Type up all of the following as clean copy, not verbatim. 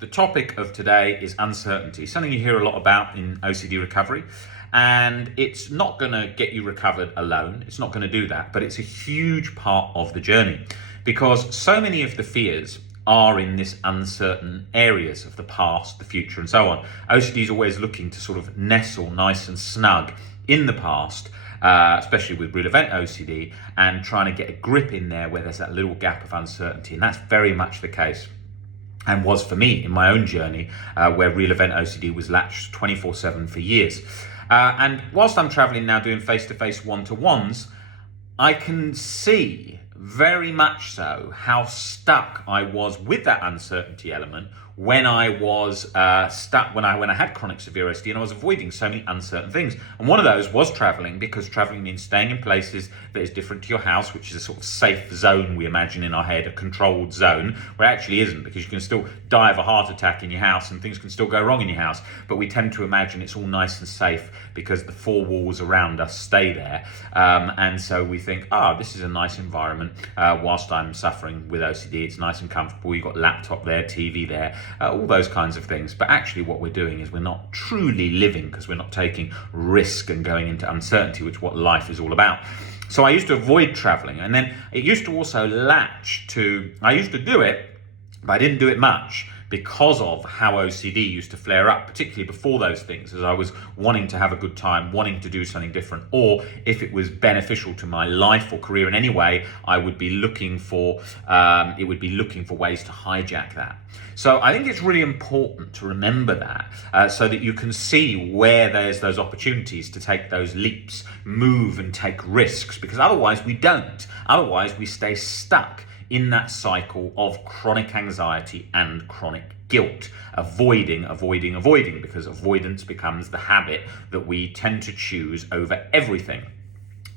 The topic of today is uncertainty, something you hear a lot about in OCD recovery. And it's not going to get you recovered alone. It's not going to do that, but it's a huge part of the journey because so many of the fears are in this uncertain areas of the past, the future, and so on. OCD is always looking to sort of nestle nice and snug in the past, especially with real event OCD, and trying to get a grip in there where there's that little gap of uncertainty. And that's very much the case, and was for me in my own journey, where real event OCD was latched 24/7 for years. And whilst I'm traveling now doing face-to-face one-to-ones, I can see very much so how stuck I was with that uncertainty element when I was stuck, when I had chronic severe OCD, and I was avoiding so many uncertain things. And one of those was traveling, because traveling means staying in places that is different to your house, which is a sort of safe zone we imagine in our head, a controlled zone, where it actually isn't, because you can still die of a heart attack in your house and things can still go wrong in your house. But we tend to imagine it's all nice and safe because the four walls around us stay there. And so we think, this is a nice environment. Whilst I'm suffering with OCD, it's nice and comfortable. You've got laptop there, TV there, all those kinds of things. But actually what we're doing is we're not truly living, because we're not taking risk and going into uncertainty, which is what life is all about. So I used to avoid traveling, and then it used to also latch to, I used to do it, but I didn't do it much, because of how OCD used to flare up, particularly before those things, as I was wanting to have a good time, wanting to do something different, or if it was beneficial to my life or career in any way, I would be looking for, ways to hijack that. So I think it's really important to remember that, so that you can see where there's those opportunities to take those leaps, move and take risks, because otherwise we don't. Otherwise we stay stuck in that cycle of chronic anxiety and chronic guilt, avoiding, because avoidance becomes the habit that we tend to choose over everything.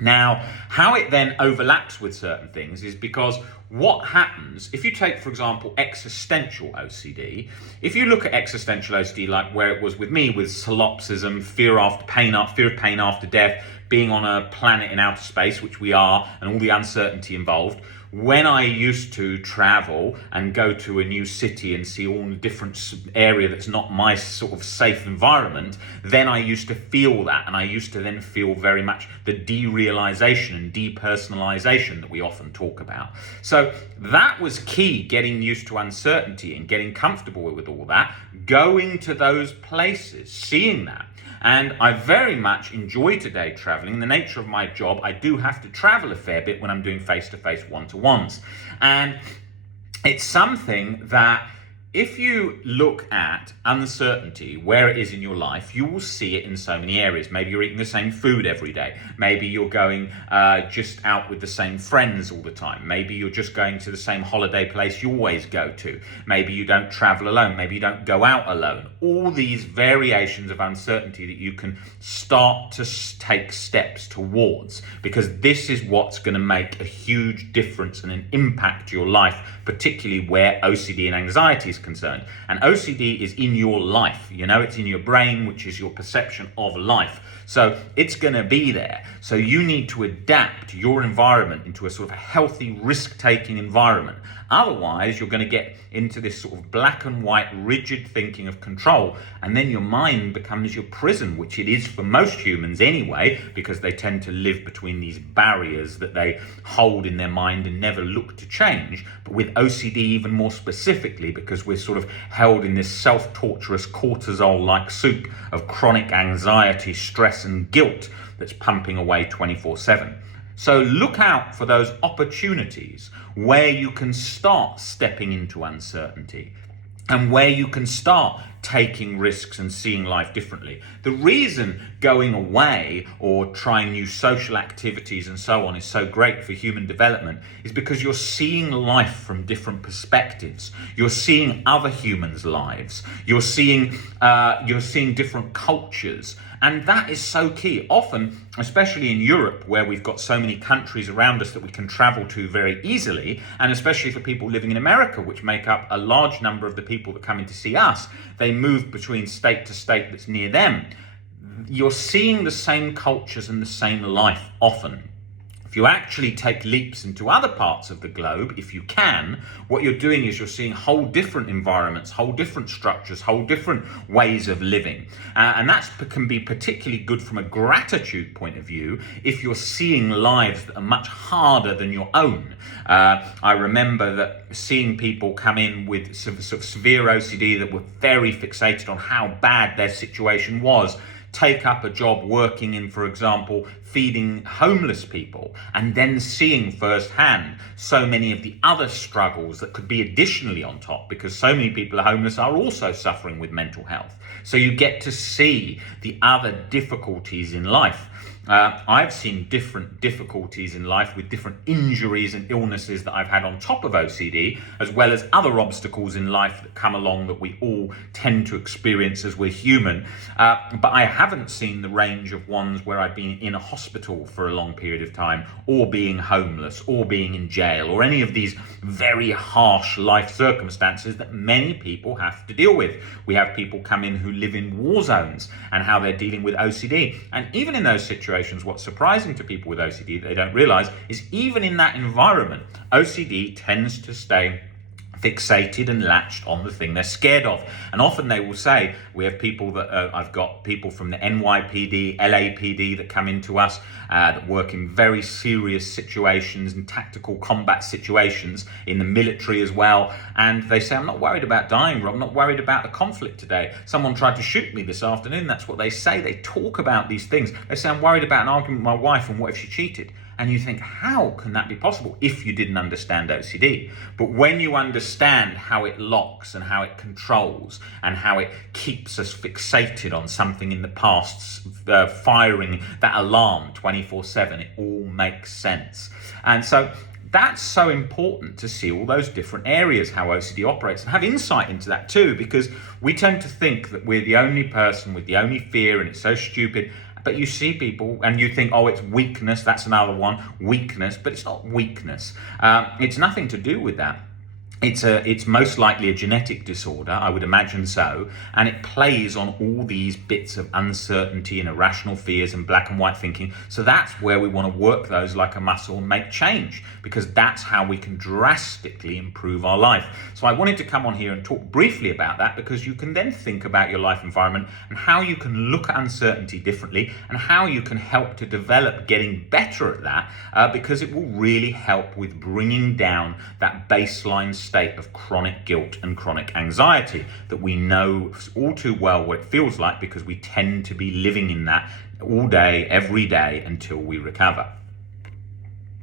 Now, how it then overlaps with certain things is because what happens, if you take, for example, existential OCD, if you look at existential OCD like where it was with me, with solipsism, fear of pain after death, being on a planet in outer space, which we are, and all the uncertainty involved, when I used to travel and go to a new city and see all the different area that's not my sort of safe environment, then I used to feel that, and I used to then feel very much the derealization and depersonalization that we often talk about. So that was key, getting used to uncertainty and getting comfortable with all that, going to those places, seeing that. And I very much enjoy today traveling. In the nature of my job, I do have to travel a fair bit when I'm doing face-to-face one-to-ones. And it's something that, if you look at uncertainty, where it is in your life, you will see it in so many areas. Maybe you're eating the same food every day. Maybe you're going just out with the same friends all the time. Maybe you're just going to the same holiday place you always go to. Maybe you don't travel alone. Maybe you don't go out alone. All these variations of uncertainty that you can start to take steps towards, because this is what's going to make a huge difference and an impact to your life, particularly where OCD and anxiety is concerned. And OCD is in your life, it's in your brain, which is your perception of life. So it's going to be there. So you need to adapt your environment into a sort of a healthy, risk-taking environment. Otherwise, you're going to get into this sort of black and white, rigid thinking of control. And then your mind becomes your prison, which it is for most humans anyway, because they tend to live between these barriers that they hold in their mind and never look to change. But with OCD, even more specifically, because we're sort of held in this self-torturous cortisol-like soup of chronic anxiety, stress and guilt that's pumping away 24/7. So look out for those opportunities where you can start stepping into uncertainty and where you can start taking risks and seeing life differently. The reason going away or trying new social activities and so on is so great for human development is because you're seeing life from different perspectives. You're seeing other humans' lives. You're seeing different cultures. And that is so key. Often, especially in Europe, where we've got so many countries around us that we can travel to very easily, and especially for people living in America, which make up a large number of the people that come in to see us, they move between state to state that's near them. You're seeing the same cultures and the same life often If you actually take leaps into other parts of the globe, if you can, what you're doing is you're seeing whole different environments, whole different structures, whole different ways of living. And that can be particularly good from a gratitude point of view if you're seeing lives that are much harder than your own. I remember that seeing people come in with sort of severe OCD that were very fixated on how bad their situation was, take up a job working in, for example, feeding homeless people, and then seeing firsthand so many of the other struggles that could be additionally on top, because so many people are homeless are also suffering with mental health. So you get to see the other difficulties in life. I've seen different difficulties in life with different injuries and illnesses that I've had on top of OCD, as well as other obstacles in life that come along that we all tend to experience as we're human. But I haven't seen the range of ones where I've been in a hospital for a long period of time, or being homeless, or being in jail, or any of these very harsh life circumstances that many people have to deal with. We have people come in who live in war zones and how they're dealing with OCD. And even in those situations, what's surprising to people with OCD that they don't realize is even in that environment, OCD tends to stay fixated and latched on the thing they're scared of. And often they will say, we have people that I've got people from the NYPD, LAPD that come into us that work in very serious situations and tactical combat situations in the military as well. And they say, I'm not worried about dying, Rob. I'm not worried about the conflict today. Someone tried to shoot me this afternoon. That's what they say. They talk about these things. They say, I'm worried about an argument with my wife, and what if she cheated? And you think, how can that be possible if you didn't understand OCD? But when you understand how it locks and how it controls and how it keeps us fixated on something in the past, firing that alarm 24/7, it all makes sense. And so that's so important to see all those different areas, how OCD operates, and have insight into that too, because we tend to think that we're the only person with the only fear and it's so stupid. But you see people and you think, oh, it's weakness. That's another one, weakness. But it's not weakness. It's nothing to do with that. It's most likely a genetic disorder, I would imagine so, and it plays on all these bits of uncertainty and irrational fears and black and white thinking. So that's where we want to work those like a muscle and make change, because that's how we can drastically improve our life. So I wanted to come on here and talk briefly about that, because you can then think about your life environment and how you can look at uncertainty differently and how you can help to develop getting better at that, because it will really help with bringing down that baseline state of chronic guilt and chronic anxiety that we know all too well what it feels like, because we tend to be living in that all day, every day until we recover.